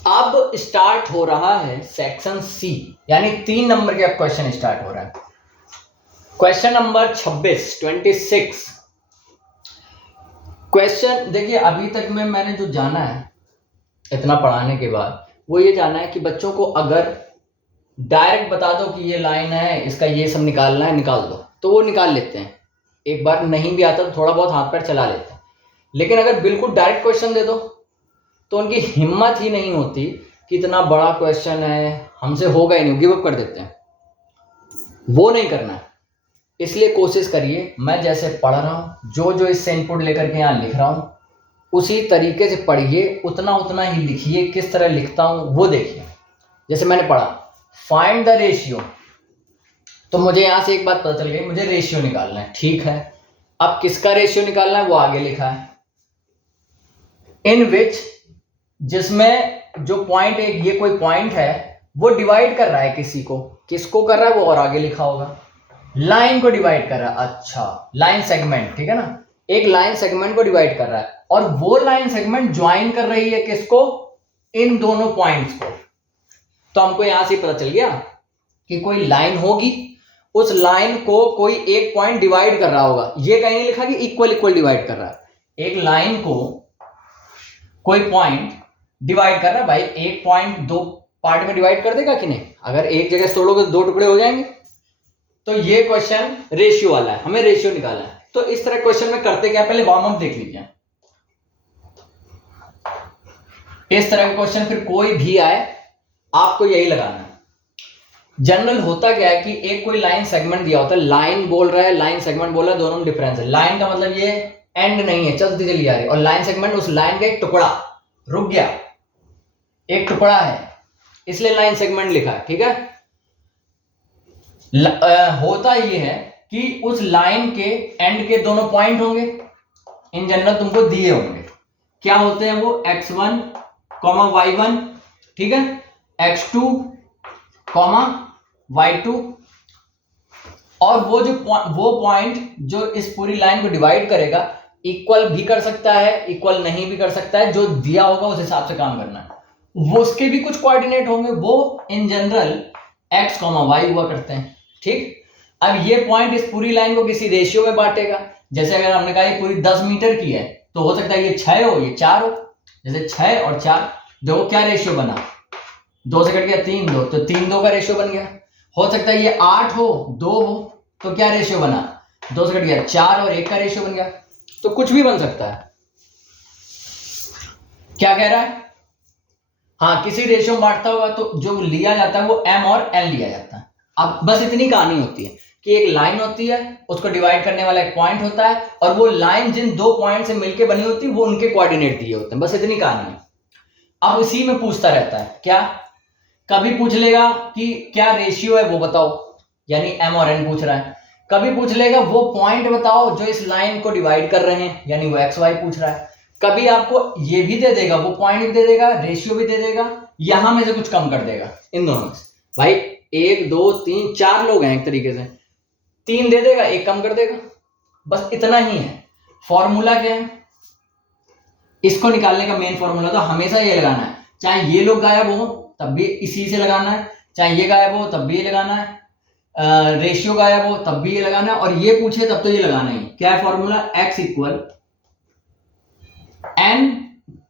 अब स्टार्ट हो रहा है सेक्शन सी, यानी 3 नंबर का क्वेश्चन स्टार्ट हो रहा है। क्वेश्चन नंबर 26 क्वेश्चन देखिए, अभी तक में मैंने जो जाना है इतना पढ़ाने के बाद, वो ये जाना है कि बच्चों को अगर डायरेक्ट बता दो कि ये लाइन है, इसका ये सब निकालना है, निकाल दो, तो वो निकाल लेते हैं। एक बार नहीं भी आता तो थोड़ा बहुत हाथ पैर चला लेते हैं। लेकिन अगर बिल्कुल डायरेक्ट क्वेश्चन दे दो तो उनकी हिम्मत ही नहीं होती कि इतना बड़ा क्वेश्चन है, हमसे होगा ही नहीं, गिव अप कर देते हैं। वो नहीं करना है। इसलिए कोशिश करिए, मैं जैसे पढ़ रहा हूँ, जो जो इससे इनपुट लेकर के यहाँ लिख रहा हूँ, उसी तरीके से पढ़िए, उतना उतना ही लिखिए। किस तरह लिखता हूँ वो देखिए। जैसे मैंने पढ़ा फाइंड द रेशियो, तो मुझे यहाँ से एक बात पता चल गई, मुझे रेशियो निकालना है। ठीक है, अब किसका रेशियो निकालना है वो आगे लिखा है। इन विच, जिसमें जो पॉइंट एक ये कोई पॉइंट है वो डिवाइड कर रहा है किसी को, किसको कर रहा है वो और आगे लिखा होगा। लाइन को डिवाइड कर रहा है, अच्छा लाइन सेगमेंट, ठीक है ना, एक लाइन सेगमेंट को डिवाइड कर रहा है, और वो लाइन सेगमेंट ज्वाइन कर रही है किसको, इन दोनों पॉइंट्स को। तो हमको यहां से पता चल गया कि कोई लाइन होगी, उस लाइन को कोई एक पॉइंट डिवाइड कर रहा होगा। ये कहीं नहीं लिखा कि इक्वल इक्वल डिवाइड कर रहा है। एक लाइन को कोई पॉइंट डिवाइड कर रहा है। भाई एक पॉइंट दो पार्ट में डिवाइड कर देगा कि नहीं? अगर एक जगह तोड़ोगे तो 2 टुकड़े हो जाएंगे। तो ये क्वेश्चन रेशियो वाला है, हमें रेशियो निकालना है। तो इस तरह क्वेश्चन में करते क्या, पहले वार्म अप देख लीजिए। इस तरह का क्वेश्चन फिर कोई भी आए आपको यही लगाना है। जनरल होता क्या है कि एक कोई लाइन सेगमेंट दिया होता है, लाइन बोल रहा है, लाइन सेगमेंट बोल रहा है, दोनों में डिफरेंस है। लाइन का मतलब ये एंड नहीं है, चलती चली आ रही है, और लाइन सेगमेंट उस लाइन का एक टुकड़ा, रुक गया, एक टुकड़ा है, इसलिए लाइन सेगमेंट लिखा है। ठीक है, होता ये है कि उस लाइन के एंड के दोनों पॉइंट होंगे, इन जनरल तुमको दिए होंगे। क्या होते हैं वो, x1, y1, ठीक है, x2, y2, और वो पॉइंट जो इस पूरी लाइन को डिवाइड करेगा, इक्वल भी कर सकता है, इक्वल नहीं भी कर सकता है। जो दिया होगा उस हिसाब से काम करना है। वो उसके भी कुछ कोऑर्डिनेट होंगे, वो इन जनरल x, y हुआ करते हैं। ठीक, अब ये पॉइंट इस पूरी लाइन को किसी रेशियो में बांटेगा। जैसे अगर हमने कहा ये पूरी 10 मीटर की है, तो हो सकता है ये 6 हो, ये 4 हो। जैसे 6 और 4, देखो क्या रेशियो बना, 2 से कट गया 3, 2, तो 3, 2 का रेशियो बन गया। हो सकता है ये 8 हो, 2 हो, तो क्या रेशियो बना, 2 से कट गया 4 और 1 का रेशियो बन गया। तो कुछ भी बन सकता है। क्या कह रहा है, हाँ किसी रेशियो में बांटता होगा तो जो लिया जाता है वो m और n लिया जाता है। अब बस इतनी कहानी होती है कि एक लाइन होती है, उसको डिवाइड करने वाला एक पॉइंट होता है, और वो लाइन जिन 2 पॉइंट से मिलकर बनी होती है वो उनके कोऑर्डिनेट दिए होते हैं। बस इतनी कहानी है। अब इसी में पूछता रहता है क्या, कभी पूछ लेगा कि क्या रेशियो है वो बताओ, यानी m और n पूछ रहा है। कभी पूछ लेगा वो पॉइंट बताओ जो इस लाइन को डिवाइड कर रहे हैं, यानी वो xy पूछ रहा है। कभी आपको ये भी दे देगा, वो पॉइंट भी दे देगा, रेशियो भी दे देगा, यहां में से कुछ कम कर देगा इन दोनों में से। भाई 1 2 3 4 लोग हैं एक तरीके से, 3 दे देगा, 1 कम कर देगा, बस इतना ही है। फॉर्मूला क्या है, इसको निकालने का मेन फॉर्मूला तो हमेशा ये लगाना है, चाहे ये लोग गायब हो तब भी इसी से लगाना है, चाहे ये गायब हो तब भी ये लगाना है, रेशियो गायब हो तब भी ये लगाना है, और ये पूछे तब तो ये लगाना ही। क्या है formula, x equal n,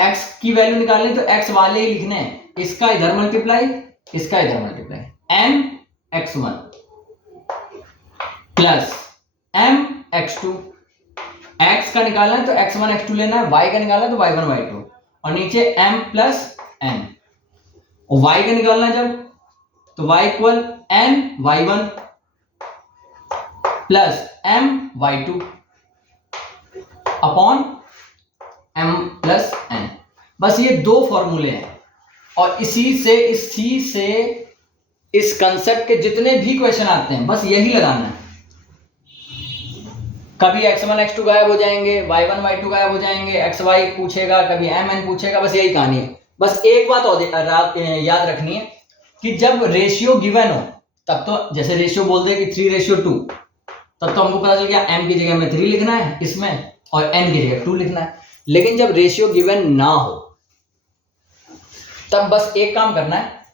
x की वैल्यू निकालनी तो x वाले ही लिखने हैं, इसका इधर मल्टीप्लाई, इसका इधर multiply, n x1 plus m x2। x का निकालना है तो x1 x2 लेना है, y का निकालना है तो y1 y2, और नीचे m प्लस n। और y का निकालना जब, तो y equal n y1 plus m y2 upon m plus n। बस ये 2 फॉर्मूले हैं, और इसी से इस कंसेप्ट के जितने भी क्वेश्चन आते हैं बस यही लगाना है। कभी x1 x2 गायब हो जाएंगे, y1 y2 गायब हो जाएंगे, xy पूछेगा, कभी mn पूछेगा, बस यही कहानी है। बस एक बात और याद रखनी है कि जब रेशियो गिवन हो तब तो, जैसे रेशियो बोल दे कि 3:2, तब तो हमको पता चल गया m की जगह में 3 लिखना है इसमें, और n की जगह 2 लिखना है। लेकिन जब रेशियो गिवन ना हो तब बस एक काम करना है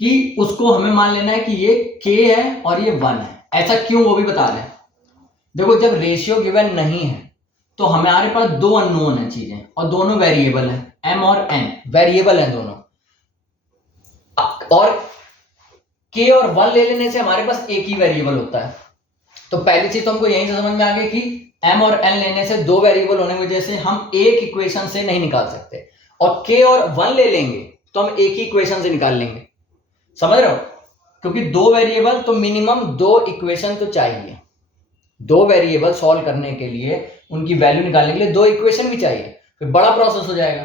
कि उसको हमें मान लेना है कि ये k है और ये 1 है। ऐसा क्यों वो भी बता दें। देखो जब रेशियो गिवन नहीं है तो हमारे पास दो अननोन है चीजें और दोनों वेरिएबल हैं, m और n वेरिएबल हैं दोनों, और k और 1 ले लेने से हमारे पास एक ही वेरिएबल होता है। तो पहली चीज तो हमको यहीं से समझ में आ गई कि m और n लेने से दो वेरिएबल होने की वजह से हम एक इक्वेशन से नहीं निकाल सकते, और k और 1 ले लेंगे तो हम एक ही इक्वेशन से निकाल लेंगे। समझ रहे हो, क्योंकि दो वेरिएबल तो मिनिमम दो इक्वेशन तो चाहिए, दो वेरिएबल सॉल्व करने के लिए उनकी वैल्यू निकालने के लिए दो इक्वेशन भी चाहिए, फिर बड़ा प्रोसेस हो जाएगा।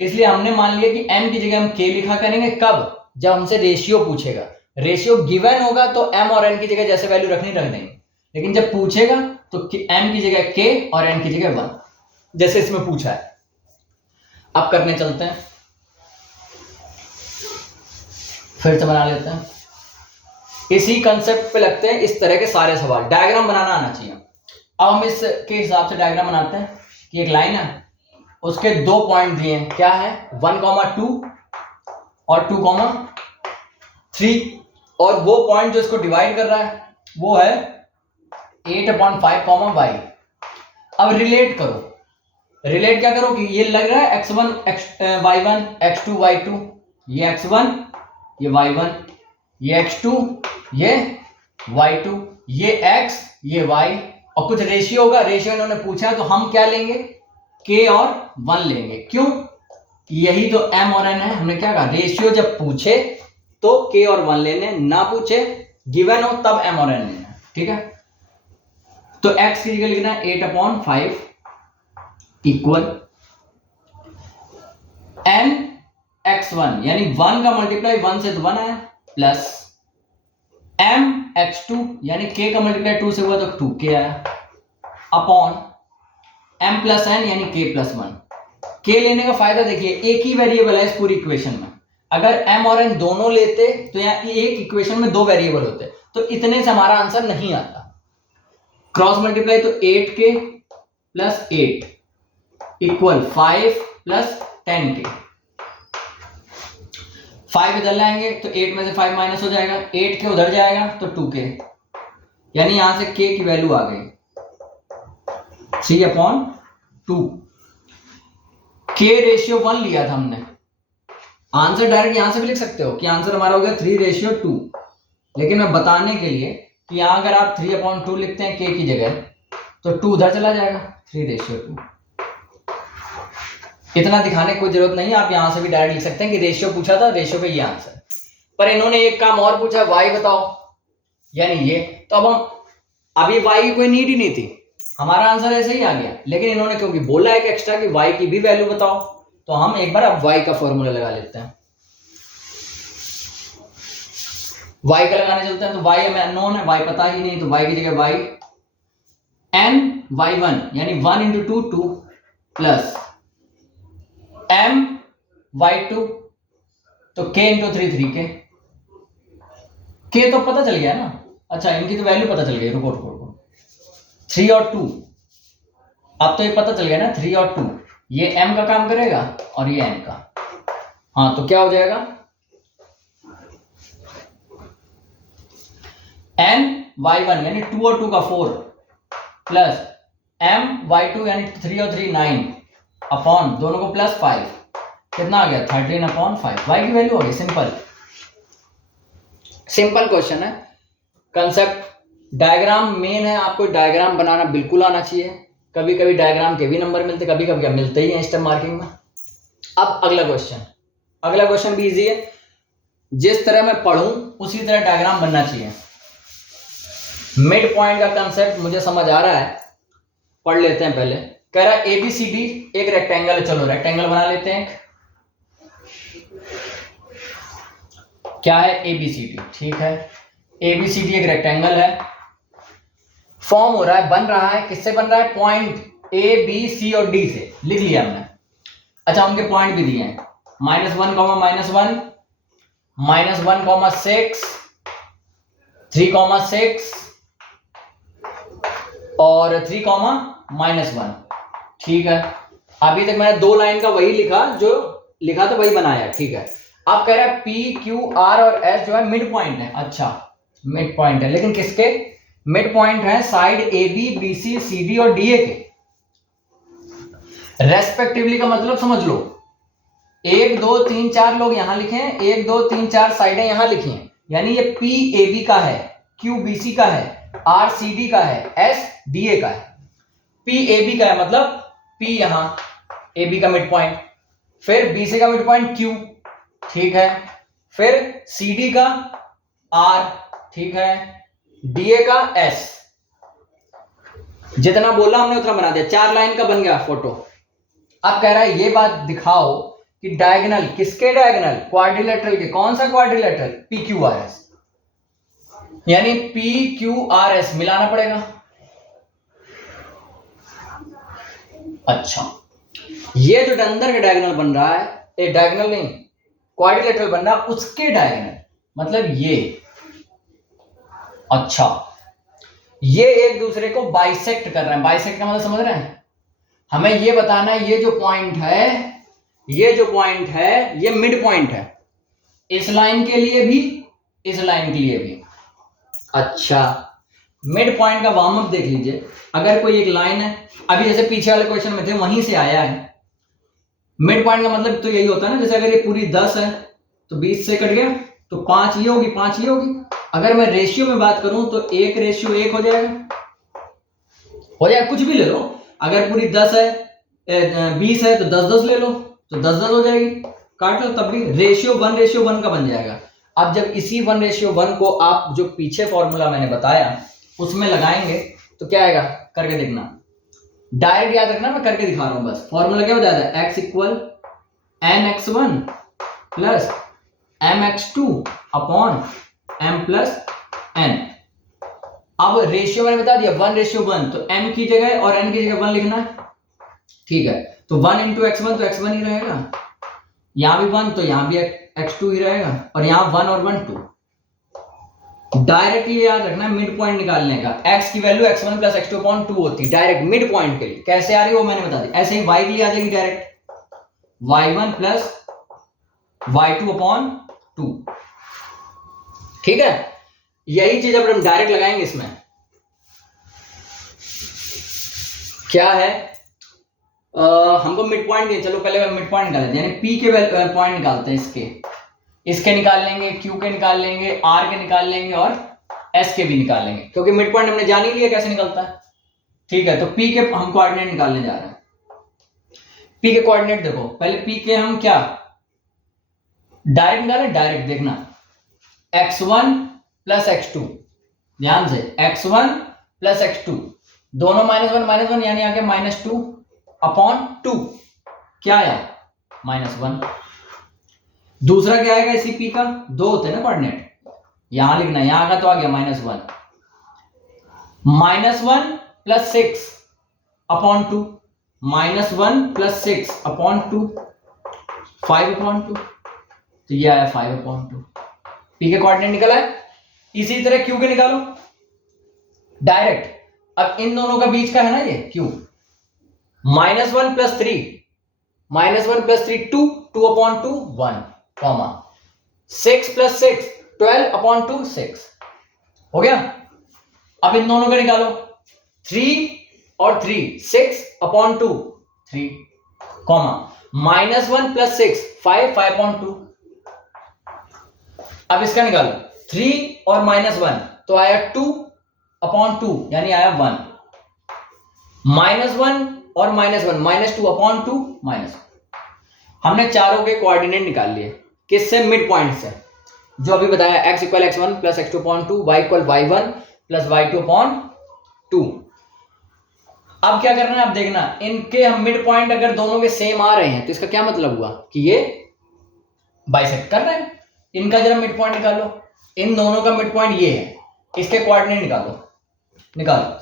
इसलिए हमने मान लिया कि m की जगह हम k लिखा करेंगे। कब? जब हमसे रेशियो पूछेगा। रेशियो गिवन होगा तो m और n की जगह जैसे वैल्यू रखनी रख देंगे, लेकिन जब पूछेगा तो m की जगह k और n की जगह 1, जैसे इसमें पूछा है। अब करने चलते हैं, फिर से बना लेते हैं, इसी कंसेप्ट पे लगते हैं इस तरह के सारे सवाल। डायग्राम बनाना आना चाहिए। अब हम इसके हिसाब से डायग्राम बनाते हैं कि एक लाइन है, उसके दो पॉइंट दिए हैं, क्या है 1,2 और 2,3, और वो पॉइंट जो इसको डिवाइड कर रहा है वो है 8/5, y। अब रिलेट करो, रिलेट क्या करो कि ये लग रहा है x1 y1 x2 y2, ये x1 ये y1 ये x2 ये y2 ये x ये y, और कुछ रेशियो होगा। रेशियो इन्होंने पूछा है तो हम क्या लेंगे, k और 1 लेंगे। क्यों? यही तो m और n है। हमने क्या कहा, रेशियो जब पूछे तो k और 1 लेने, ना पूछे गिवन हो तब m और n लेना। ठीक है, तो x की जगह लिखना है 8/5 इक्वल n x1, यानी 1 का मल्टीप्लाई 1 से तो 1 आया, प्लस m x2 यानी k का मल्टीप्लाई 2 से हुआ तो 2k आया, अपॉन m प्लस n यानी k प्लस 1। k लेने का फायदा देखिए, एक ही वेरिएबल है इस पूरी इक्वेशन में। अगर m और n दोनों लेते तो यहाँ एक इक्वेशन में दो वेरिएबल होते, तो इतने से हमारा आंसर नहीं आता। क्रॉस मल्टीप्लाई तो 8k plus 8 equal 5 plus 10k। 5 इधर लाएंगे तो 8 में से 5 माइनस हो जाएगा, 8k उधर जाएगा तो 2k, यानी यहां से k की वैल्यू आ गई 3/2। k रेशियो 1 लिया था हमने, आंसर डायरेक्ट यहां से भी लिख सकते हो कि आंसर हमारा हो गया 3/2, लेकिन मैं बताने के लिए कि यहां अगर आप 3/2 लिखते हैं k की जगह तो 2 उधर चला जाएगा, 3/2। इतना दिखाने की कोई जरूरत नहीं है, आप यहां से भी डायरेक्ट लिख सकते हैं कि रेशियो पूछा था, रेशियो का ये आंसर। पर इन्होंने एक काम और पूछा, y बताओ, यानी ये, तो अब हम अभी y की कोई नीड ही नहीं थी, हमारा आंसर ऐसे ही आ गया। लेकिन इन्होंने क्योंकि बोला है कि एक्स्ट्रा कि y की भी वैल्यू बताओ, तो हम एक बार अब y का फॉर्मूला लगा लेते हैं। y का लगाने चलते हैं, तो y हमें अननोन है, y पता ही नहीं, तो y की जगह y n y1 यानी 1 × 2 2 प्लस m y2 तो k × 3 3k। k तो पता चल गया ना, अच्छा इनकी तो वैल्यू पता चल गई, रुको रुको रुको, 3 और 2, अब तो ये पता चल गया ना 3 और 2, ये m का काम करेगा और ये n का। हाँ तो क्या हो जाएगा, n y1 यानी 2 और 2 का 4 प्लस m y2 यानी 3 और 3 9 अपॉन दोनों को प्लस 5, कितना आ गया 13/5। y की वैल्यू हो गई। सिंपल सिंपल क्वेश्चन है। कंसेप्ट डायग्राम मेन है, आपको डायग्राम बनाना बिल्कुल आना चाहिए। कभी कभी डायग्राम के भी नंबर मिलते, कभी कभी मिलते ही हैं स्टेप मार्किंग में। अब अगला क्वेश्चन भी इजी है, जिस तरह मैं पढ़ूं उसी तरह डायग्राम बनना चाहिए। मिड पॉइंट का कंसेप्ट मुझे समझ आ रहा है, पढ़ लेते हैं पहले। कह रहा है ABCD एक रेक्टेंगल है, चलो रेक्टेंगल बना लेते हैं। क्या है ABCD, ठीक है, ABCD एक रेक्टेंगल है, फॉर्म हो रहा है, बन रहा है, किससे बन रहा है, पॉइंट A B C और D से, लिख लिया हमने। अच्छा उनके पॉइंट भी दिए हैं, -1, -1, -1, -6, 3, 6 और 3, -1। ठीक है, अभी तक मैंने दो लाइन का वही लिखा, जो लिखा था वही बनाया, ठीक है। आप कह रहे हैं पी क्यू आर और एस जो है मिड पॉइंट है। अच्छा मिड पॉइंट है, लेकिन किसके मिड पॉइंट है? Side A B B C C D और डी ए के रेस्पेक्टिवली। का मतलब समझ लो, 1 2 3 4 लोग यहां लिखे हैं, 1 2 3 4 साइडें यहां लिखी हैं, यानी ये पी ए बी का है, क्यू बी सी का है, आर सी डी का है, एस डी ए का है। पी ए बी का है मतलब पी यहां ए बी का मिड पॉइंट, फिर बी सी का मिड पॉइंट क्यू, ठीक है, फिर सी डी का आर, ठीक है, डी ए का एस। जितना बोला हमने उतना बना दिया, 4 लाइन का बन गया फोटो। अब कह रहा है ये बात दिखाओ कि डायगोनल, किसके डायगोनल? क्वाड्रिलेटरल के। कौन सा quadrilateral? P Q R S, यानी पी क्यू आर एस मिलाना पड़ेगा। अच्छा, ये जो अंदर का डायगोनल बन रहा है, ये डायगोनल नहीं क्वाड्रिलेटरल बन रहा है, उसके डायगोनल मतलब ये। अच्छा, ये एक दूसरे को बाइसेक्ट कर रहे हैं। बाइसेक्ट का मतलब समझ रहे हैं? हमें ये बताना है ये जो पॉइंट है, ये जो पॉइंट है ये मिड पॉइंट है, इस लाइन के लिए भी, इस लाइन के लिए भी। अच्छा, मिड पॉइंट का वार्म अप देख लीजिए। अगर कोई एक लाइन है, अभी जैसे पीछे वाले क्वेश्चन में थे वहीं से आया है। मिड पॉइंट का मतलब तो यही होता है ना, जैसे अगर ये पूरी 10 है तो 20 से कट गया तो 5 ये होगी, 5 ये होगी। अगर मैं रेशियो में बात करूं तो 1:1 हो जाएगा, कुछ भी ले लो। अगर पूरी 10 है 20 है तो 10:10 ले लो, तो 10:10 हो जाएगी, काट लो, तब भी रेशियो 1:1 का बन जाएगा। अब जब इसी 1:1 को आप जो पीछे फॉर्मूला मैंने बताया उसमें लगाएंगे तो क्या आएगा, करके देखना। डायरेक्ट याद रखना, मैं करके दिखा रहा हूं बस। फॉर्मूला क्या बताया था? x equal nx1 plus mx2 upon m plus n। अब रेशियो मैंने बता दिया 1:1, तो m की जगह और n की जगह 1 लिखना है, ठीक है। तो 1 इंटू x1 तो x1 ही रहेगा, यहां भी 1 तो यहां भी x2 ही रहेगा, और यहां 1 और 1 2। डायरेक्टली याद रखना मिड पॉइंट निकालने का, x की value x1 plus x2 upon 2 होती है डायरेक्ट मिड पॉइंट के लिए। कैसे आ रही है वो मैंने बता दी। ऐसे ही y के लिए आ जाएगी direct y1 plus y2 upon 2, ठीक है। यही चीज अब हम डायरेक्ट लगाएंगे इसमें। क्या है, हमको मिड पॉइंट दिए, चलो पहले मिड पॉइंट निकाल लेते हैं, यानी p के पॉइंट निकालते हैं। इसके निकाल लेंगे, q के निकाल लेंगे, r के निकाल लेंगे और s के भी निकाल लेंगे, क्योंकि मिड पॉइंट हमने जान ही लिया कैसे निकलता है, ठीक है। तो p के हम कोऑर्डिनेट निकालने जा रहे हैं। p के कोऑर्डिनेट देखो, पहले p के हम क्या डायरेक्ट निकालें, डायरेक्ट देखना x1 प्लस x2, ध्यान से x1 प्लस x2 दोनों -1 यानी आ गया -2 अपॉन 2, क्या आया -1। दूसरा क्या आएगा इसी p का, 2 होते हैं ना कोऑर्डिनेट, यहां लिखना, यहां का तो आ गया -1 plus 6 upon 2, -1 plus 6 upon 2 5 upon 2, तो ये आया 5 अपॉन 2। p के कोऑर्डिनेट निकला है। इसी तरह q के निकालो डायरेक्ट। अब इन दोनों का बीच का है ना ये q, -1 plus 3 2 2 upon 2 1 comma 6 plus 6 12 upon 2 6 हो गया। अब इन दोनों का निकालो, 3 और 3 6 अपॉन 2 3 कॉमा -1 प्लस 6 5 5 अपॉन 2। अब इसका निकालो, 3 और -1 तो आया 2 अपॉन 2 यानी आया 1, -1 और -1 -2 अपॉन 2 माइनस। हमने चारों के कोऑर्डिनेट निकाल लिए, किससे? मिड पॉइंट से, जो अभी बताया x equal x1 plus x2 upon 2, y equal y1 plus y2 upon 2। अब क्या करना है, अब देखना इनके हम मिड पॉइंट अगर दोनों के सेम आ रहे हैं तो इसका क्या मतलब हुआ कि ये बाइसेक्ट कर रहे हैं। इनका जरा मिड पॉइंट निकालो, इन दोनों का मिड पॉइंट ये है, इसके कोऑर्डिनेट निकालो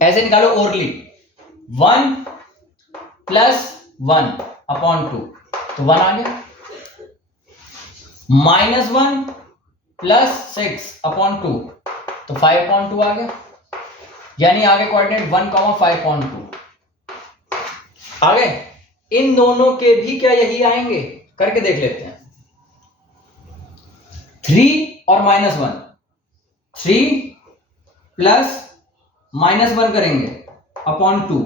ऐसे निकालो ओरली, 1 प्लस 1 अपॉन 2 तो 1 आ गया, -1 प्लस 6 अपॉन 2 तो 5 अपॉन 2 आ गया, यानी आगे कोऑर्डिनेट 1 5 अपॉन 2 आ गए। इन दोनों के भी क्या यही आएंगे, करके देख लेते हैं। 3 और -1, 3 प्लस -1 करेंगे अपॉन 2,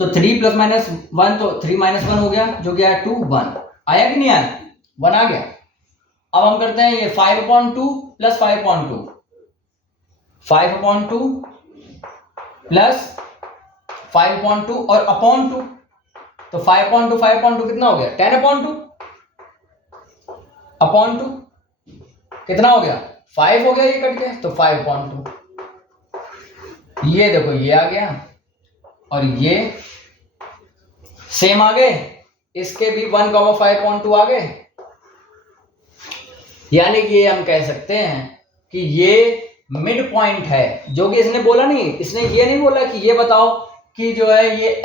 तो 3 प्लस -1 तो 3 -1 हो गया, जो गया 2 1 आया कि नहीं आया, 1 आ गया। अब हम करते हैं ये 5/2 प्लस 5/2, 5/2 प्लस 5/2 और अपॉन 2, तो 5/2 कितना हो गया, 10/2 अपॉन 2 कितना हो गया, 5 हो गया, ये कट गया तो 5/2। ये देखो ये आ गया और ये सेम आ गए, इसके भी 1,5/2 आ गए। यानी कि ये हम कह सकते हैं कि ये मिड पॉइंट है, जो कि इसने बोला नहीं, इसने ये नहीं बोला कि ये बताओ कि जो है ये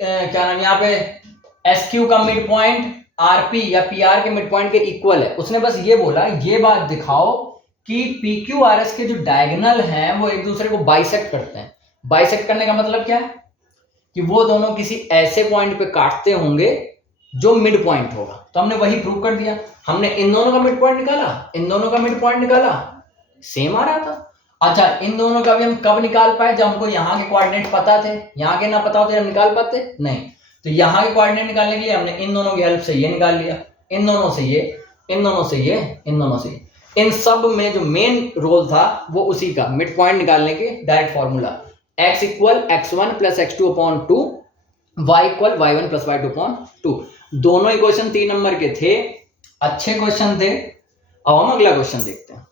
क्या नाम यहाँ पे SQ का मिड पॉइंट RP या PR के मिड पॉइंट के इक्वल है। उसने बस ये बोला, ये बात दिखाओ कि PQRS के जो डायगोनल हैं वो एक दूसरे को बाइसेक्ट करते हैं। बाइसेक्ट करने का मतलब क्या है कि वो दोनों किसी ऐसे पॉइंट पे काटते होंगे जो मिड पॉइंट होगा। तो हमने वही प्रूव कर दिया, हमने इन दोनों का मिड पॉइंट निकाला, इन दोनों का मिड पॉइंट निकाला, सेम आ रहा था। अच्छा, इन दोनों का भी हम कब निकाल पाए, जब हमको यहाँ के कोऑर्डिनेट पता थे, यहाँ के ना पता होते हम निकाल पाते नहीं। तो यहाँ के कोऑर्डिनेट निकालने के लिए हमने इन दोनों की हेल्प से ये निकाल लिया, इन दोनों से ये, इन दोनों से ये, इन दोनों से ये। इन सब में जो मेन रोल था वो उसी का, मिड पॉइंट निकालने के direct formula, x equal x1 plus x2 upon 2, y equal y1 plus y2 upon 2। दोनों इक्वेशन 3 नंबर के थे, अच्छे क्वेश्चन थे। अब हम अगला क्वेश्चन देखते हैं।